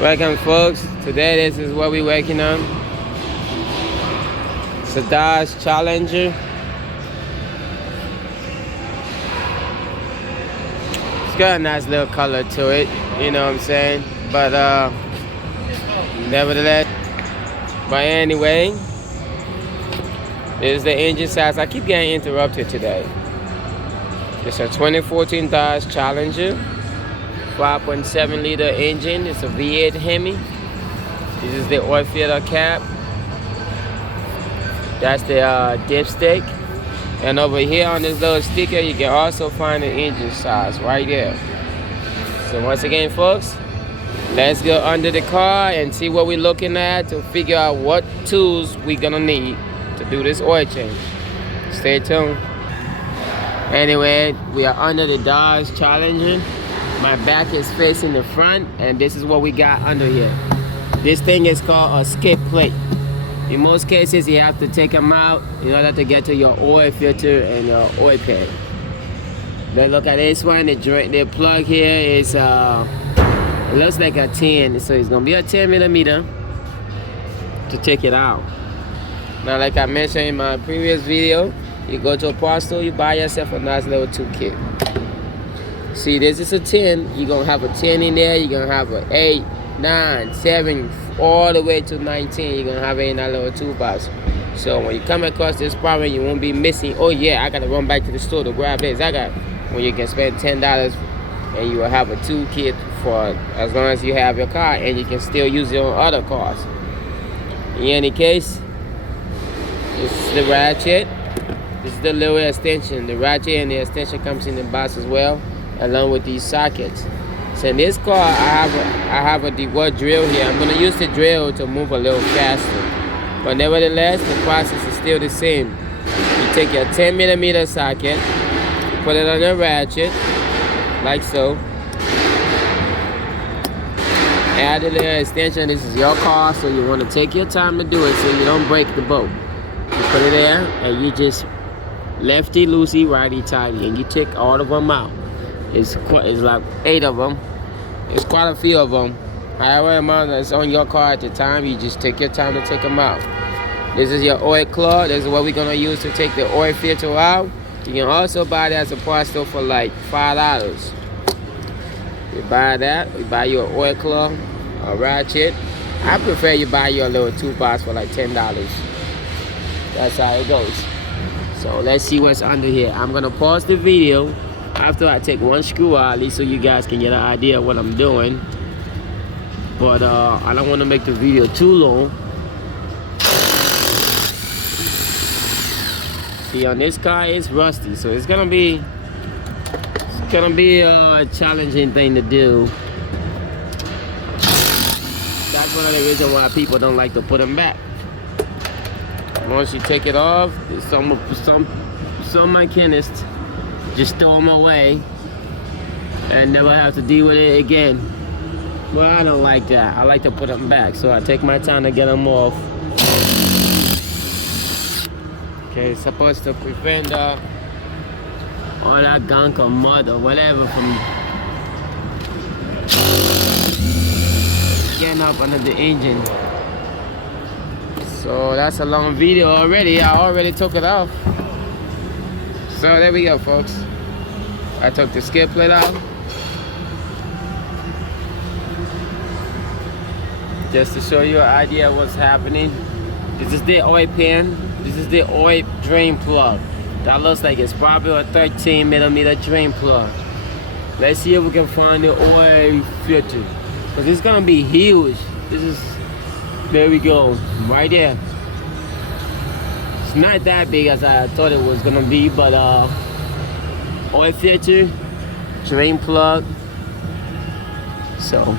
Welcome folks, today this is what we're working on. It's a Dodge Challenger. It's got a nice little color to it, you know what I'm saying? But nevertheless, but anyway, this is the engine size. I keep getting interrupted today. It's a 2014 Dodge Challenger. 5.7 liter engine. It's a V8 Hemi. This is the oil filter cap. That's the dipstick. And over here on this little sticker, you can also find the engine size right there. So once again, folks, let's go under the car and see what we're looking at to figure out what tools we're gonna need to do this oil change. Stay tuned. Anyway, we are under the Dodge Challenger. My back is facing the front, and this is what we got under here. This thing is called a skid plate. In most cases, you have to take them out in order to get to your oil filter and your oil pan. Then look at this one. The plug here is it looks like a 10, so it's gonna be a 10 millimeter to take it out. Now, like I mentioned in my previous video, you go to a parts store, you buy yourself a nice little toolkit. See, this is a 10. You're going to have a 10 in there. You're going to have an 8, 9, 7, all the way to 19. You're going to have it in that little toolbox. So when you come across this problem, you won't be missing, oh yeah, I got to run back to the store to grab this. When you can spend $10 and you will have a toolkit for as long as you have your car, and you can still use it on other cars. In any case, this is the ratchet. This is the little extension. The ratchet and the extension comes in the box as well, along with these sockets. So in this car, I have a DeWalt drill here. I'm gonna use the drill to move a little faster. But nevertheless, the process is still the same. You take your 10 millimeter socket, you put it on the ratchet, like so. Add a little extension. This is your car, so you wanna take your time to do it so you don't break the bolt. You put it there, and you just lefty loosey, righty tighty, and you take all of them out. It's like 8 of them. It's quite a few of them. However amount that's on your car at the time, you just take your time to take them out. This is your oil claw. This is what we're gonna use to take the oil filter out. You can also buy that as a parts store for like $5. You buy that. You buy your oil claw, a ratchet. I prefer you buy your little toolbox for like $10. That's how it goes. So let's see what's under here. I'm gonna pause the video after I take one screw out, at least so you guys can get an idea of what I'm doing. But I don't want to make the video too long. See, on this car it's rusty, so it's gonna be a challenging thing to do. That's one of the reasons why people don't like to put them back. Once you take it off, some mechanists just throw them away and never have to deal with it again. Well, I don't like that. I like to put them back, so I take my time to get them off. Okay, it's supposed to prevent all that gunk or mud or whatever from getting up under the engine. So that's a long video already. I already took it off. So there we go, folks. I took the skid plate out. Just to show you an idea of what's happening. This is the oil pan. This is the oil drain plug. That looks like it's probably a 13 millimeter drain plug. Let's see if we can find the oil filter. Because it's gonna be huge. There we go, right there. It's not that big as I thought it was gonna be, but oil filter, drain plug. So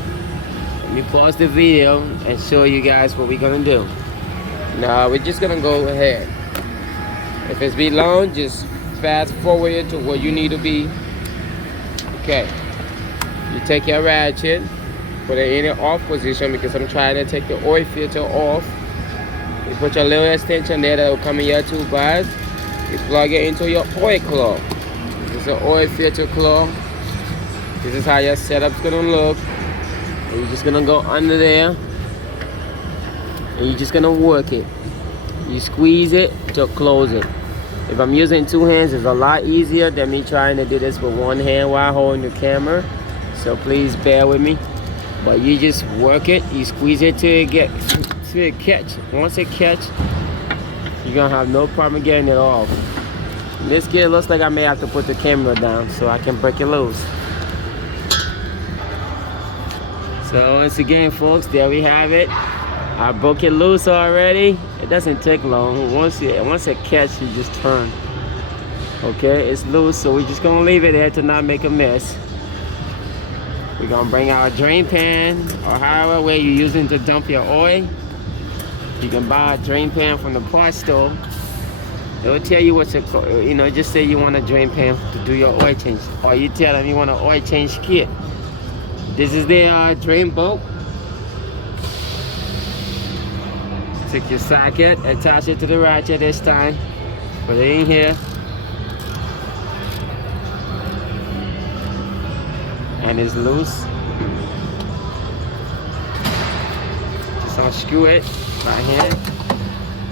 let me pause the video and show you guys what we're gonna do. Now we're just gonna go ahead. If it's be long, just fast forward it to where you need to be. Okay. You take your ratchet, put it in the off position because I'm trying to take the oil filter off. You put your little extension there that will come in your toolbox. You plug it into your oil claw. This is an oil filter claw. This is how your setup's gonna look. And you're just gonna go under there and you're just gonna work it. You squeeze it to close it. If I'm using two hands, it's a lot easier than me trying to do this with one hand while holding the camera. So please bear with me. But you just work it, you squeeze it till it catch. Once it catch, you're gonna have no problem getting it off. In this case, it looks like I may have to put the camera down so I can break it loose. So once again, folks, there we have it. I broke it loose already. It doesn't take long. Once it catch, you just turn. Okay, it's loose, so we're just gonna leave it there to not make a mess. We're gonna bring our drain pan or however way you're using to dump your oil. You can buy a drain pan from the parts store. It'll tell you what to, just say you want a drain pan to do your oil change, or you tell them you want an oil change kit. This is the drain bolt. Take your socket, attach it to the ratchet this time. Put it in here. And it's loose. Just unscrew it by hand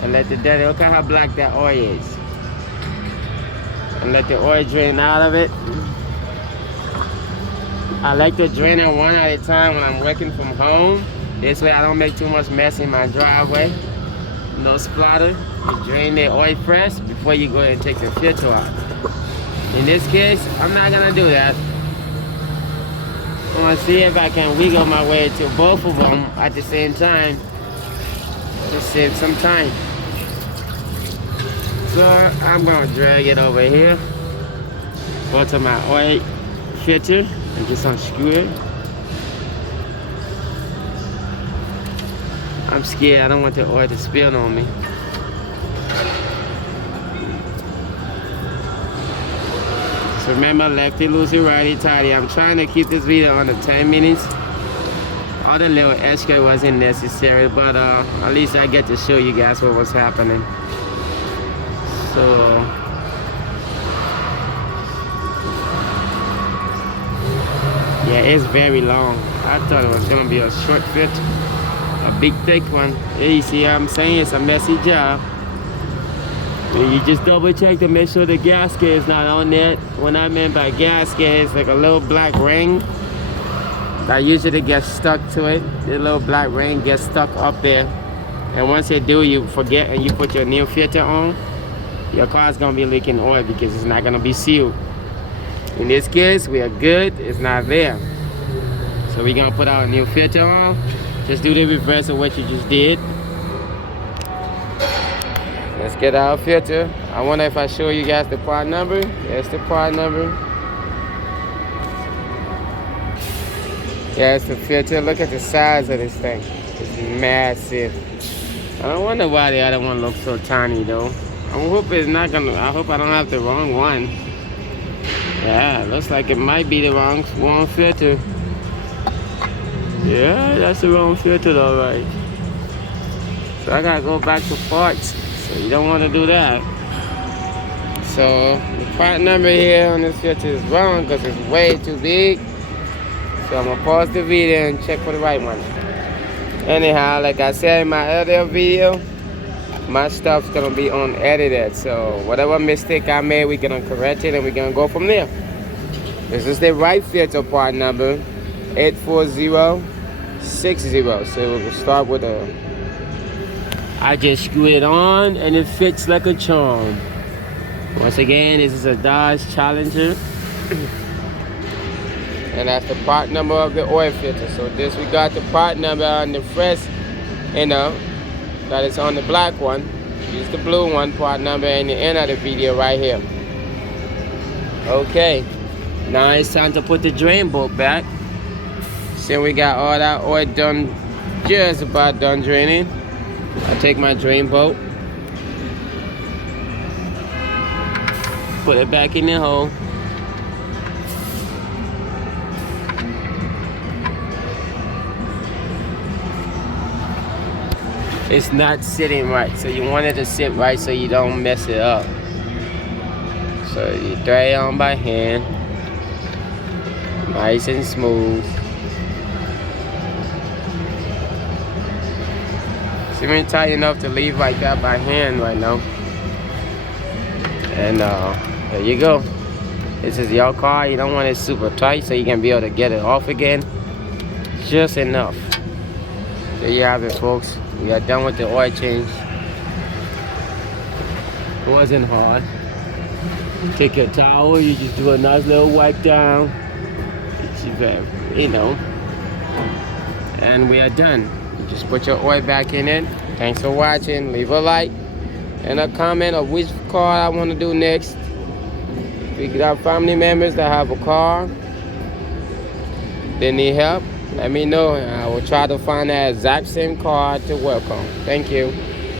and let the dirty, look at how black that oil is. And let the oil drain out of it. I like to drain it one at a time when I'm working from home. This way I don't make too much mess in my driveway. No splatter. You drain the oil first before you go and take the filter out. In this case, I'm not gonna do that. I want to see if I can wiggle my way to both of them at the same time to save some time. So I'm gonna drag it over here, go to my oil filter and just unscrew it. I'm scared, I don't want the oil to spill on me. So remember, lefty loosey, righty tighty. I'm trying to keep this video under 10 minutes. All the little extra wasn't necessary, but at least I get to show you guys what was happening. So yeah, it's very long. I thought it was gonna be a short fit. A big thick one. Yeah, you see how I'm saying? It's a messy job. And you just double check to make sure the gasket is not on there. What I meant by gasket is like a little black ring that usually gets stuck to it. The little black ring gets stuck up there. And once you do, you forget and you put your new filter on, your car's gonna be leaking oil because it's not gonna be sealed. In this case, we are good, it's not there. So we're gonna put our new filter on. Just do the reverse of what you just did. Let's get our filter. I wonder if I show you guys the part number. There's the part number. Yeah, it's the filter. Look at the size of this thing. It's massive. I don't wonder why the other one looks so tiny though. I hope it's not gonna, I hope I don't have the wrong one. Yeah, it looks like it might be the wrong filter. Yeah, that's the wrong filter all right. So I gotta go back to parts. So you don't want to do that. So the part number here on this filter is wrong because it's way too big. So I'm gonna pause the video and check for the right one. Anyhow, like I said in my earlier video, my stuff's gonna be unedited. So whatever mistake I made, we're gonna correct it and we're gonna go from there. This is the right filter part number 84060. So we'll start with a. I just screw it on and it fits like a charm. Once again, this is a Dodge Challenger. And that's the part number of the oil filter. So this, we got the part number on the fresh, that is on the black one. Use the blue one, part number in the end of the video right here. Okay, now it's time to put the drain bolt back. So we got all that oil done, just about done draining. I take my drain bolt, put it back in the hole. It's not sitting right, so you want it to sit right so you don't mess it up. So you thread it on by hand, nice and smooth. even tight enough to leave like that by hand right now. And there you go. This is your car. You don't want it super tight, so you can be able to get it off again. Just enough. There you have it, folks. We are done with the oil change. It wasn't hard. Take your towel, you just do a nice little wipe down. You know. And we are done. You just put your oil back in it. Thanks for watching. Leave a like and a comment of which car I want to do next. If we got family members that have a car, they need help, let me know. I will try to find that exact same car to work on. Thank you.